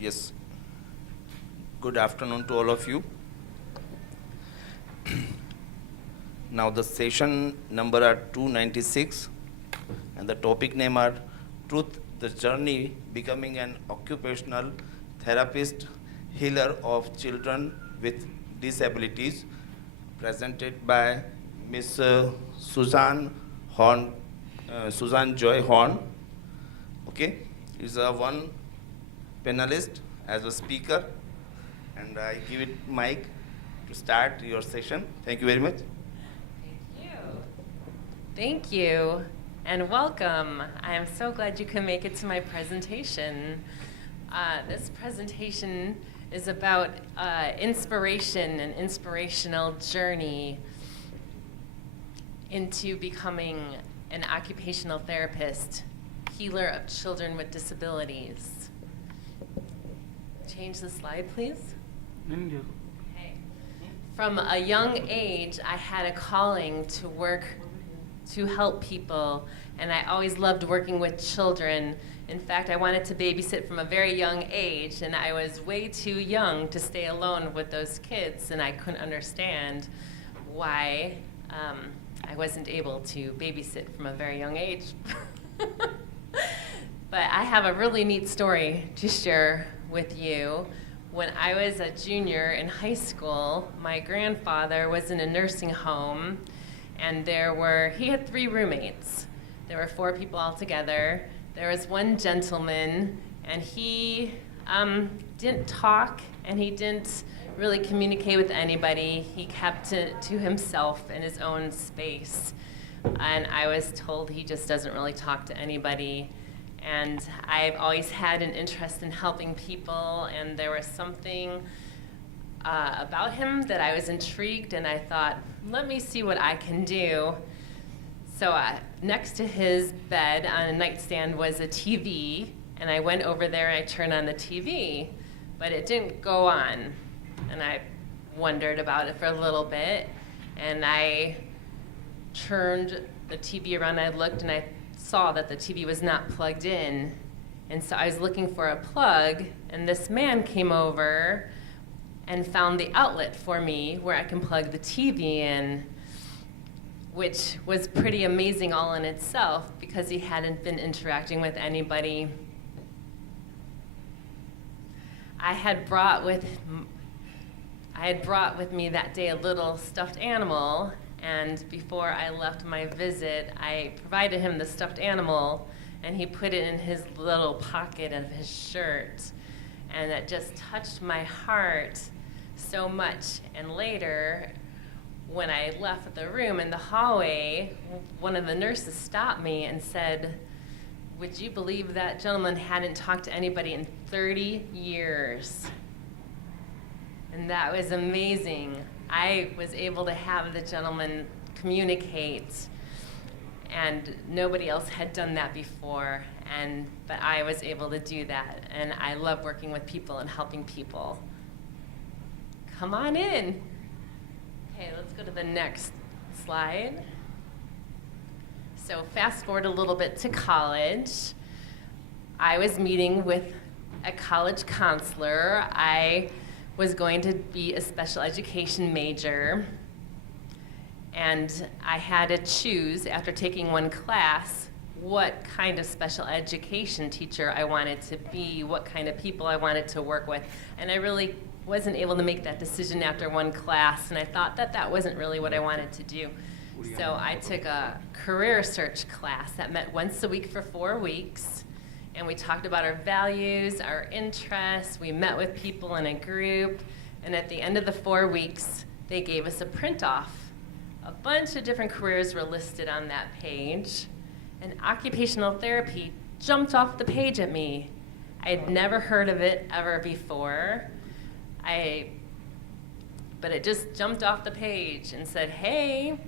Yes. Good afternoon to all of you. Now the session number are 296 and the topic name are Truth, the Journey Becoming an Occupational Therapist, Healer of Children with Disabilities, presented by Miss Suzanne Horn, Suzanne Joy Horn. Okay, is a one panelist as a speaker, and I give it mic to start your session. Thank you very much. Thank you. Thank you, and welcome. I am so glad you can make it to my presentation. This presentation is about inspiration and inspirational journey into becoming an occupational therapist, healer of children with disabilities. Change the slide, please. Okay. From a young age, I had a calling to work to help people, and I always loved working with children. In fact, I wanted to babysit from a very young age, and I was way too young to stay alone with those kids, and I couldn't understand why I wasn't able to babysit from a very young age. But I have a really neat story to share with you. When I was a junior in high school, my grandfather was in a nursing home, and he had 3 roommates. There were 4 people altogether. There was one gentleman, and he didn't talk, and he didn't really communicate with anybody. He kept it to himself in his own space. And I was told he just doesn't really talk to anybody. And I've always had an interest in helping people, and there was something about him that I was intrigued, and I thought, let me see what I can do. So next to his bed on a nightstand was a TV, and I went over there and I turned on the TV, but it didn't go on. And I wondered about it for a little bit, and I turned the TV around, and I looked, and I saw that the TV was not plugged in. And so I was looking for a plug, and this man came over and found the outlet for me where I can plug the TV in, which was pretty amazing all in itself because he hadn't been interacting with anybody. I had brought with me that day a little stuffed animal, and before I left my visit, I provided him the stuffed animal, and he put it in his little pocket of his shirt, and it just touched my heart so much. And later, when I left the room in the hallway, one of the nurses stopped me and said, "Would you believe that gentleman hadn't talked to anybody in 30 years?" And that was amazing. I was able to have the gentleman communicate, and nobody else had done that before, but I was able to do that, and I love working with people and helping people. Come on in. Okay, let's go to the next slide. So fast forward a little bit to college. I was meeting with a college counselor. I was going to be a special education major, and I had to choose, after taking one class, what kind of special education teacher I wanted to be, what kind of people I wanted to work with, and I really wasn't able to make that decision after one class, and I thought that wasn't really what I wanted to do. So I took a career search class that met once a week for 4 weeks, and we talked about our values, our interests. We met with people in a group, and at the end of the 4 weeks, they gave us a print-off. A bunch of different careers were listed on that page, and occupational therapy jumped off the page at me. I had never heard of it ever before, but it just jumped off the page and said, hey,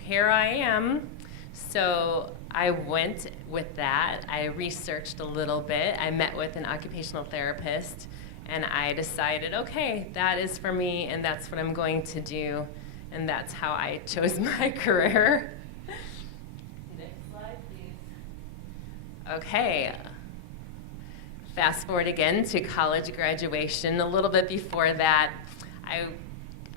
here I am. So I went with that. I researched a little bit. I met with an occupational therapist, and I decided, okay, that is for me, and that's what I'm going to do. And that's how I chose my career. Next slide, please. Okay. fast forward again to college graduation. A little bit before that,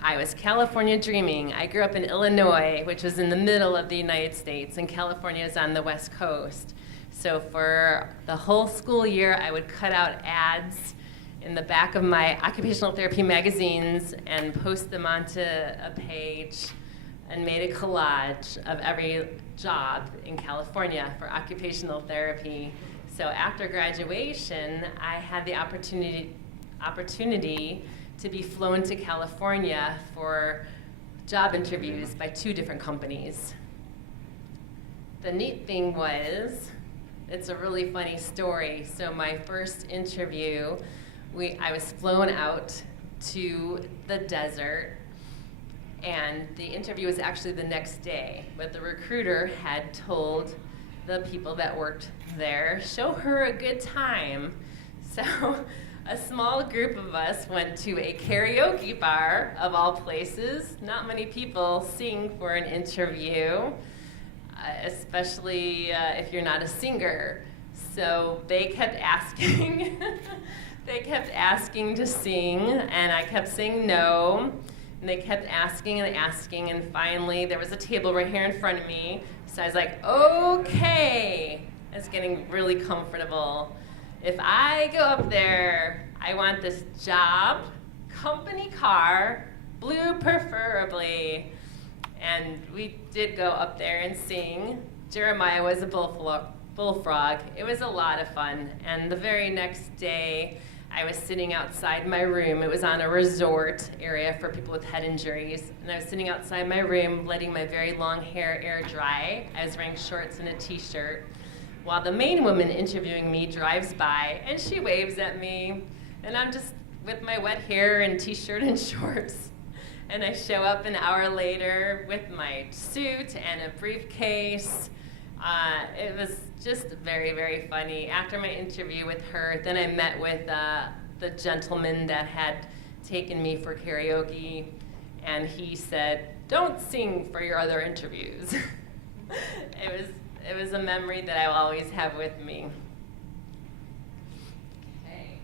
I was California dreaming. I grew up in Illinois, which was in the middle of the United States, and California is on the West Coast. So for the whole school year, I would cut out ads in the back of my occupational therapy magazines and post them onto a page and made a collage of every job in California for occupational therapy. So after graduation, I had the opportunity to be flown to California for job interviews by 2 different companies. The neat thing was, it's a really funny story. So my first interview, I was flown out to the desert, and the interview was actually the next day, but the recruiter had told the people that worked there, show her a good time. So a small group of us went to a karaoke bar, of all places. Not many people sing for an interview, especially if you're not a singer. So they kept asking, they kept asking to sing, and I kept saying no. And they kept asking and asking, and finally there was a table right here in front of me. So I was like, okay. I was getting really comfortable. If I go up there, I want this job, company car, blue preferably. And we did go up there and sing. Jeremiah was a bullfrog. It was a lot of fun. And the very next day, I was sitting outside my room. It was on a resort area for people with head injuries. And I was sitting outside my room, letting my very long hair air dry. I was wearing shorts and a t-shirt, while the main woman interviewing me drives by, and she waves at me. And I'm just with my wet hair and t-shirt and shorts. And I show up an hour later with my suit and a briefcase. It was just very, very funny. After my interview with her, then I met with the gentleman that had taken me for karaoke, and he said, "Don't sing for your other interviews." It was a memory that I will always have with me. Okay.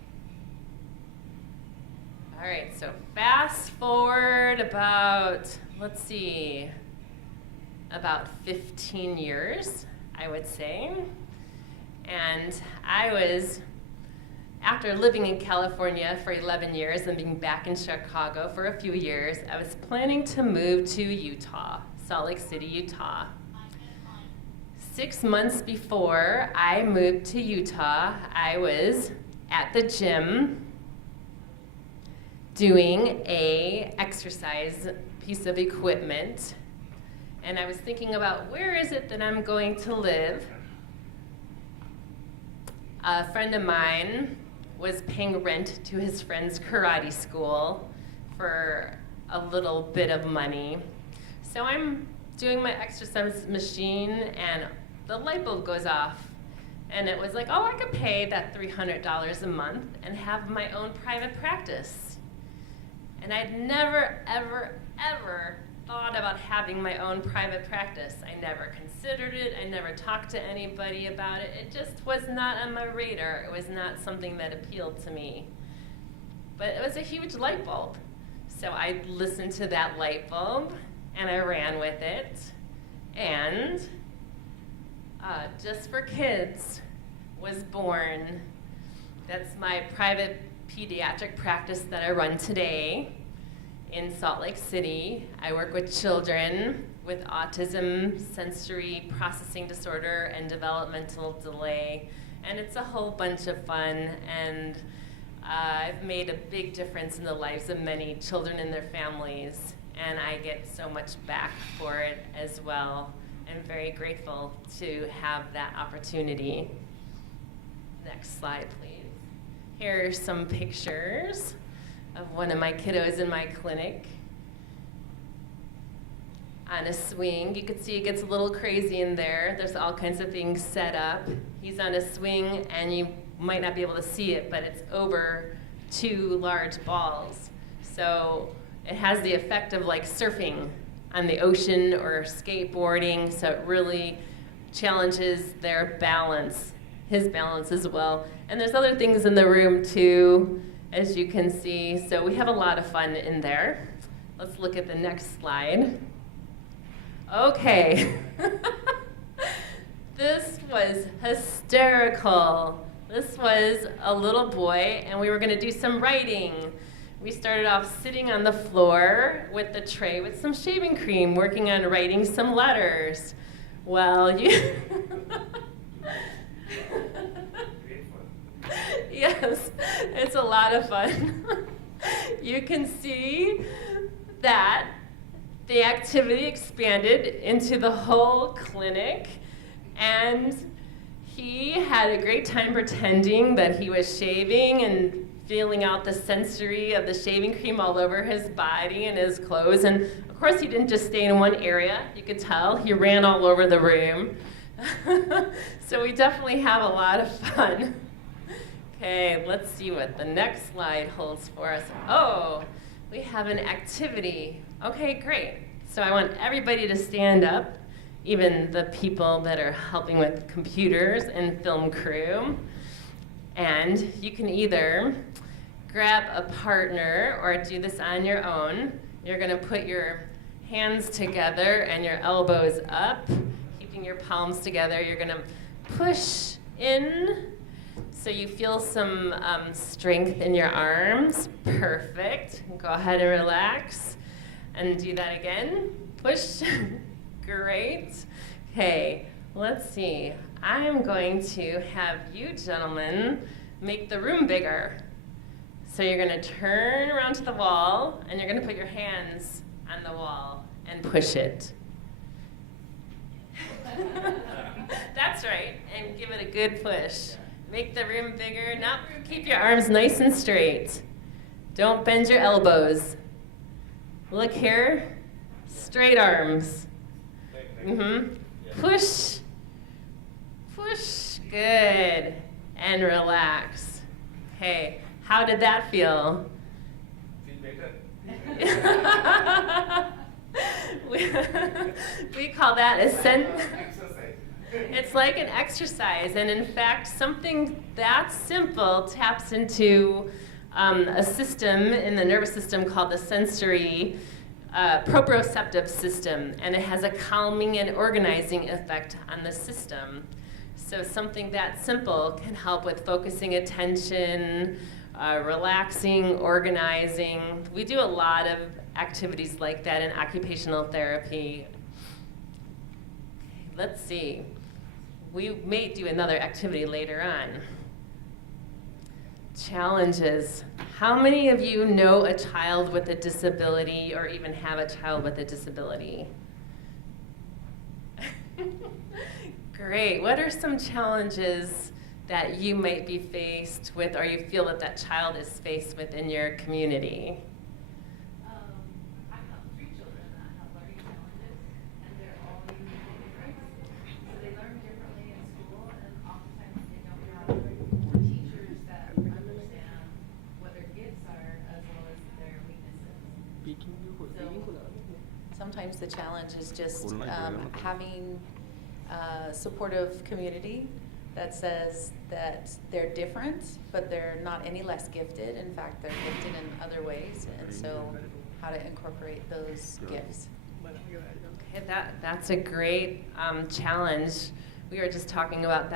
All right, so fast forward about, let's see, about 15 years, I would say. And I was, after living in California for 11 years and being back in Chicago for a few years, I was planning to move to Utah, Salt Lake City, Utah. 6 months before I moved to Utah, I was at the gym doing a exercise piece of equipment, and I was thinking about, where is it that I'm going to live? A friend of mine was paying rent to his friend's karate school for a little bit of money. So I'm doing my exercise machine, and the light bulb goes off. And it was like, oh, I could pay that $300 a month and have my own private practice. And I'd never, ever, ever thought about having my own private practice. I never considered it. I never talked to anybody about it. It just was not on my radar. It was not something that appealed to me. But it was a huge light bulb. So I listened to that light bulb, and I ran with it. And Just for Kids was born. That's my private pediatric practice that I run today in Salt Lake City. I work with children with autism, sensory processing disorder, and developmental delay. And it's a whole bunch of fun, and I've made a big difference in the lives of many children and their families, and I get so much back for it as well. I'm very grateful to have that opportunity. Next slide, please. Here are some pictures of one of my kiddos in my clinic on a swing. You can see it gets a little crazy in there. There's all kinds of things set up. He's on a swing, and you might not be able to see it, but it's over 2 large balls. So it has the effect of like surfing on the ocean or skateboarding, so it really challenges their balance his balance as well. And there's other things in the room too, as you can see. So we have a lot of fun in there. Let's look at the next slide. Okay. This was hysterical. This was a little boy, and we were going to do some writing. We started off sitting on the floor with the tray with some shaving cream, working on writing some letters. Well, you... Yes, it's a lot of fun. You can see that the activity expanded into the whole clinic, and he had a great time pretending that he was shaving and feeling out the sensory of the shaving cream all over his body and his clothes. And of course, he didn't just stay in one area. You could tell he ran all over the room. So we definitely have a lot of fun. Okay, let's see what the next slide holds for us. Oh, we have an activity. Okay, great. So I want everybody to stand up, even the people that are helping with computers and film crew. And you can either grab a partner or do this on your own. You're going to put your hands together and your elbows up, keeping your palms together. You're going to push in so you feel some strength in your arms. Perfect. Go ahead and relax. And do that again. Push. Great. Okay, let's see. I'm going to have you gentlemen make the room bigger. So you're going to turn around to the wall, and you're going to put your hands on the wall and push it. That's right, and give it a good push. Make the room bigger. Now keep your arms nice and straight. Don't bend your elbows. Look here, straight arms. Push, push, good, and relax. Okay, how did that feel? we call that it's like an exercise, and in fact, something that simple taps into a system in the nervous system called the sensory proprioceptive system, and it has a calming and organizing effect on the system. So something that simple can help with focusing attention, relaxing, organizing. We do a lot of activities like that in occupational therapy. Let's see. We may do another activity later on. Challenges. How many of you know a child with a disability or even have a child with a disability? Great. What are some challenges that you might be faced with or you feel that that child is faced with in your community? I have 3 children that have learning challenges, and they're all uniquely different. So they learn differently in school, and oftentimes they don't have teachers that understand what their gifts are as well as their weaknesses. So sometimes the challenge is just having a supportive community that says that they're different, but they're not any less gifted. In fact, they're gifted in other ways, and so how to incorporate those gifts. Okay, that's a great challenge. We were just talking about that.